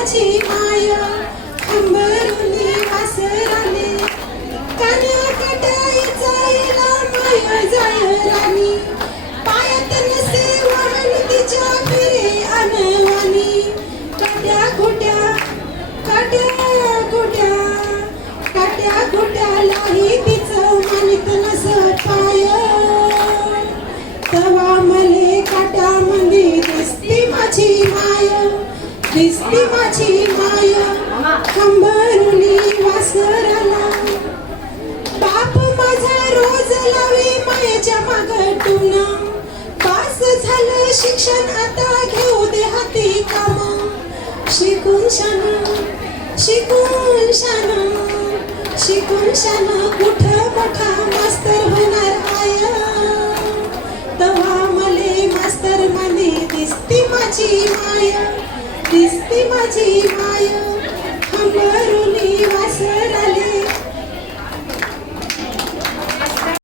하지 마요 한 번. दिसती माझी माया. कंबरुनी वासराला. बाप माझा रोज लावे मायाच्या मागटून. पास झालं शिक्षण आता घेऊ दे हाती कामा. शिकून शान शिकून शान शिकून शान कुठं मोठा मास्तर होणार आया. तवा मले मास्तर माने दिसती माझी माया. दिसती माझी माया.